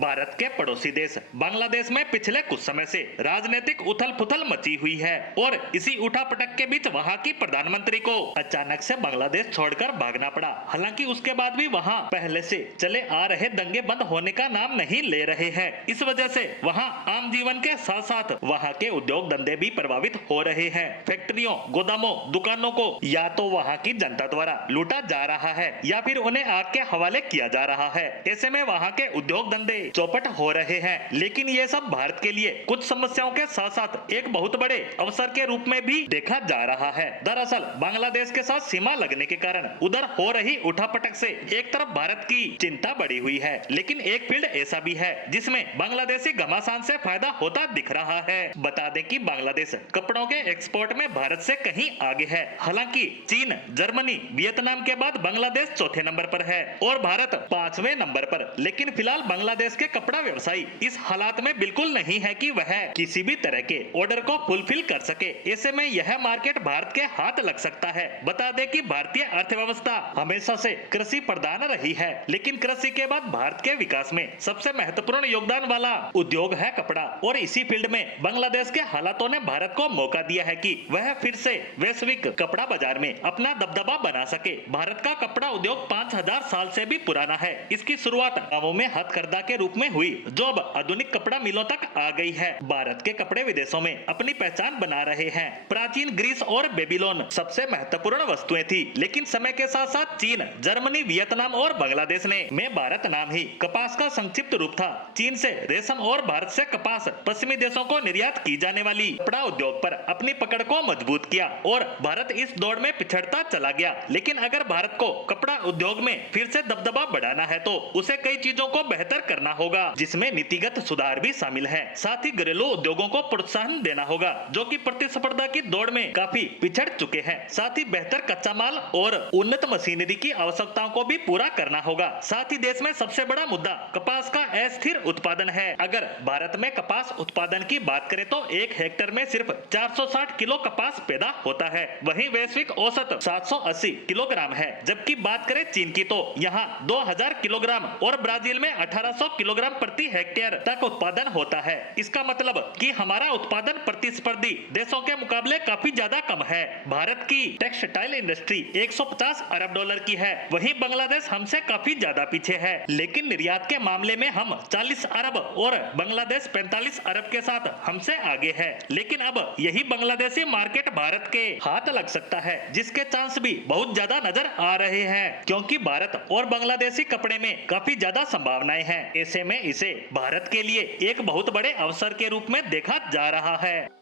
भारत के पड़ोसी देश बांग्लादेश में पिछले कुछ समय से राजनीतिक उथल पुथल मची हुई है और इसी उठापटक के बीच वहां की प्रधानमंत्री को अचानक से बांग्लादेश छोड़कर भागना पड़ा। हालांकि उसके बाद भी वहां पहले से चले आ रहे दंगे बंद होने का नाम नहीं ले रहे हैं। इस वजह से वहां आम जीवन के साथ साथ वहां के उद्योग धंधे भी प्रभावित हो रहे हैं। फैक्ट्रियों, गोदामों, दुकानों को या तो वहां की जनता द्वारा लूटा जा रहा है या फिर उन्हें आग के हवाले किया जा रहा है। ऐसे में वहां के उद्योग धंधे चौपट हो रहे हैं। लेकिन ये सब भारत के लिए कुछ समस्याओं के साथ साथ एक बहुत बड़े अवसर के रूप में भी देखा जा रहा है। दरअसल बांग्लादेश के साथ सीमा लगने के कारण उधर हो रही उठापटक से एक तरफ भारत की चिंता बढ़ी हुई है, लेकिन एक फील्ड ऐसा भी है जिसमें बांग्लादेशी घमासान से फायदा होता दिख रहा है। बता दें कि बांग्लादेश कपड़ों के एक्सपोर्ट में भारत से कहीं आगे है। हालांकि चीन, जर्मनी, वियतनाम के बाद बांग्लादेश चौथे नंबर पर है और भारत 5वें नंबर पर। लेकिन फिलहाल बांग्लादेश के कपड़ा व्यवसायी इस हालात में बिल्कुल नहीं है कि वह किसी भी तरह के ऑर्डर को फुलफिल कर सके। ऐसे में यह मार्केट भारत के हाथ लग सकता है। बता दें कि भारतीय अर्थव्यवस्था हमेशा से कृषि प्रधान रही है, लेकिन कृषि के बाद भारत के विकास में सबसे महत्वपूर्ण योगदान वाला उद्योग है कपड़ा। और इसी फील्ड में बांग्लादेश के हालातों ने भारत को मौका दिया है कि वह फिर से वैश्विक कपड़ा बाजार में अपना दबदबा बना सके। भारत का कपड़ा उद्योग 5000 साल से भी पुराना है। इसकी शुरुआत गांवों में हथकरघा के रूप में हुई, जो अब आधुनिक कपड़ा मिलों तक आ गई है। भारत के कपड़े विदेशों में अपनी पहचान बना रहे हैं। प्राचीन ग्रीस और बेबीलोन सबसे महत्वपूर्ण वस्तुएं थी, लेकिन समय के साथ साथ चीन, जर्मनी, वियतनाम और बांग्लादेश में भारत नाम ही कपास का संक्षिप्त रूप था। चीन से रेशम और भारत से कपास पश्चिमी देशों को निर्यात की जाने वाली कपड़ा उद्योग पर अपनी पकड़ को मजबूत किया और भारत इस दौड़ में पिछड़ता चला गया। लेकिन अगर भारत को कपड़ा उद्योग में फिर से दबदबा बढ़ाना है तो उसे कई चीजों को बेहतर करना होगा, जिसमें नीतिगत सुधार भी शामिल है। साथ ही घरेलू उद्योगों को प्रोत्साहन देना होगा, जो कि प्रतिस्पर्धा की दौड़ में काफी पिछड़ चुके हैं। साथ ही बेहतर कच्चा माल और उन्नत मशीनरी की आवश्यकताओं को भी पूरा करना होगा। साथ ही देश में सबसे बड़ा मुद्दा कपास का अस्थिर उत्पादन है। अगर भारत में कपास उत्पादन की बात करें तो 1 हेक्टेयर में सिर्फ 460 किलो कपास पैदा होता है। वहीं वैश्विक औसत 780 किलोग्राम है। जबकि बात करें चीन की तो यहाँ 2000 किलोग्राम और ब्राजील में 1800 किलोग्राम प्रति हेक्टेयर तक उत्पादन होता है। इसका मतलब कि हमारा उत्पादन प्रतिस्पर्धी देशों के मुकाबले काफी ज्यादा कम है। भारत की टेक्सटाइल इंडस्ट्री 150 अरब डॉलर की है, वहीं बांग्लादेश हमसे काफी ज्यादा पीछे है। लेकिन निर्यात के मामले में हम 40 अरब और बांग्लादेश 45 अरब के साथ हमसे आगे है। लेकिन अब यही बांग्लादेशी मार्केट भारत के हाथ लग सकता है, जिसके चांस भी बहुत ज्यादा नजर आ रहे हैं, क्योंकि भारत और बांग्लादेशी कपड़े में काफी ज्यादा संभावनाएं हैं। ऐसे में इसे भारत के लिए एक बहुत बड़े अवसर के रूप में देखा जा रहा है।